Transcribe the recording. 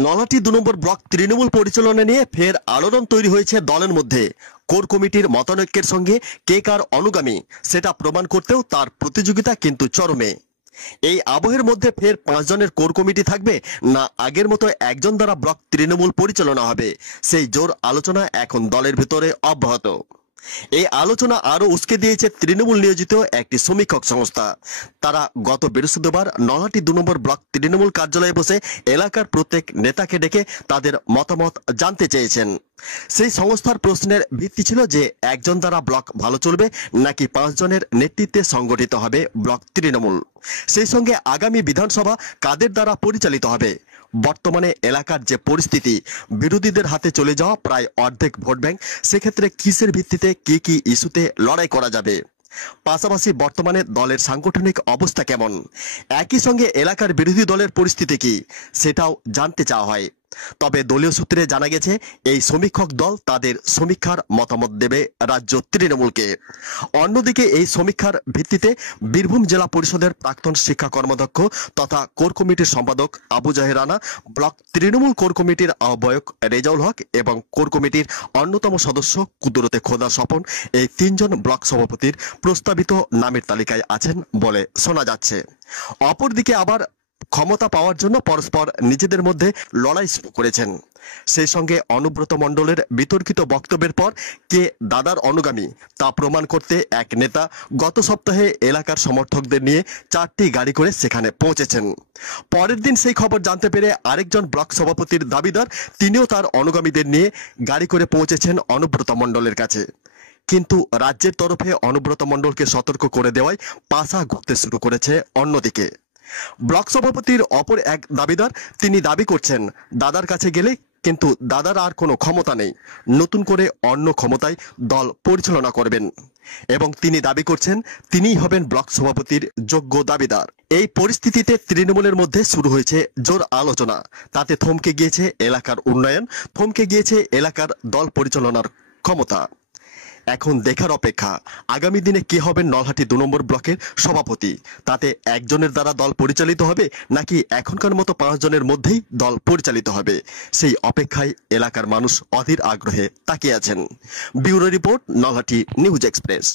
নলহাটি ২ নম্বর block Trinamool পরিচালনা নিয়ে ফের আলোড়ন তৈরি হয়েছে দলের মধ্যে। কোর কমিটির মতানৈক্যের সঙ্গে কে কার অনুগামী সেটা প্রমাণ করতেও তার প্রতিযোগিতা কিন্তু চরমে। এই আবহের মধ্যে ফের 5 জনের কোর কমিটি থাকবে না আগের মতো একজন দ্বারা ব্লক তৃণমূল পরিচালনা হবে, সেই জোর আলোচনা এখন দলের ভিতরে অব্যাহত। এই আলোচনা আরো উস্কে দিয়েছে তৃণমূল নিয়োজিত একটি সমীক্ষক সংস্থা। তারা গত বৃহস্পতিবার নলহাটি ২ নম্বর ব্লক তৃণমূল কার্যালয়ে বসে এলাকার প্রত্যেক নেতাকে ডেকে তাদের মতামত জানতে চেয়েছেন। সেই সংস্থার প্রশ্নের ভিত্তি ছিল যে একজন দ্বারা ব্লক ভালো চলবে নাকি 5 জনের নেতৃত্বে সংগঠিত হবে ব্লক তৃণমূল, সেই সঙ্গে আগামী বিধানসভা কাদের দ্বারা পরিচালিত হবে। বর্তমানে এলাকার যে পরিস্থিতি, বিরোধীদের হাতে চলে যাওয়া প্রায় অর্ধেক ভোট ব্যাংক, সেক্ষেত্রে কিসের ভিত্তিতে কি ইস্যুতে লড়াই করা যাবে, পাশাপাশি বর্তমানে দলের সাংগঠনিক অবস্থা কেমন, একই সঙ্গে এলাকার বিরোধী দলের পরিস্থিতি কি, সেটাও জানতে চাওয়া হয়। তবে দলীয় সূত্রে জানা গেছে এই সমীক্ষক দল তাদের সমীক্ষার মতামত দেবে রাজ্য তৃণমূলকে। অন্যদিকে এই সমীক্ষার ভিত্তিতে বীরভূম জেলা পরিষদের প্রাক্তন শিক্ষা কর্মাধ্যক্ষ তথা কোর কমিটির সম্পাদক আবু জাহের রানা, ব্লক তৃণমূল কোর কমিটির আহ্বায়ক রেজাউল হক এবং কোর কমিটির অন্যতম সদস্য কুদরতে খোদা স্বপন, এই 3 জন ব্লক সভাপতির প্রস্তাবিত নামের তালিকায় আছেন বলে শোনা যাচ্ছে। অপরদিকে আবার ক্ষমতা পাওয়ার জন্য পরস্পর নিজেদের মধ্যে লড়াই শুরু করেছেন। সেই সঙ্গে অনুব্রত মণ্ডলের বিতর্কিত বক্তব্যের পর কে দাদার অনুগামী তা প্রমাণ করতে এক নেতা গত সপ্তাহে এলাকার সমর্থকদের নিয়ে 4টি গাড়ি করে সেখানে পৌঁছেছেন। পরের দিন সেই খবর জানতে পেরে আরেকজন ব্লক সভাপতির দাবিদার তিনিও তার অনুগামীদের নিয়ে গাড়ি করে পৌঁছেছেন অনুব্রত মণ্ডলের কাছে। কিন্তু রাজ্যের তরফে অনুব্রত মণ্ডলকে সতর্ক করে দেওয়ায় পাছা ঘুরতে শুরু করেছে অন্যদিকে। ব্লক সভাপতির অপর এক দাবিদার তিনি দাবি করছেন দাদার কাছে গেলে কিন্তু দাদার আর কোনো ক্ষমতা নেই, নতুন করে অন্য ক্ষমতায় দল পরিচালনা করবেন এবং তিনি দাবি করছেন তিনিই হবেন ব্লক সভাপতির যোগ্য দাবিদার। এই পরিস্থিতিতে তৃণমূলের মধ্যে শুরু হয়েছে জোর আলোচনা। তাতে থমকে গিয়েছে এলাকার উন্নয়ন, থমকে গিয়েছে এলাকার দল পরিচালনার ক্ষমতা। এখন দেখার অপেক্ষা আগামী দিনে কে হবেন নলহাটি 2 নম্বর ব্লকের সভাপতি। তাতে একজনের দ্বারা দল পরিচালিত হবে নাকি এখনকার মতো 5 জনের মধ্যেই দল পরিচালিত হবে, সেই অপেক্ষায় এলাকার মানুষ অধীর আগ্রহে তাকিয়ে আছেন। Bureau report, Nalhati news express.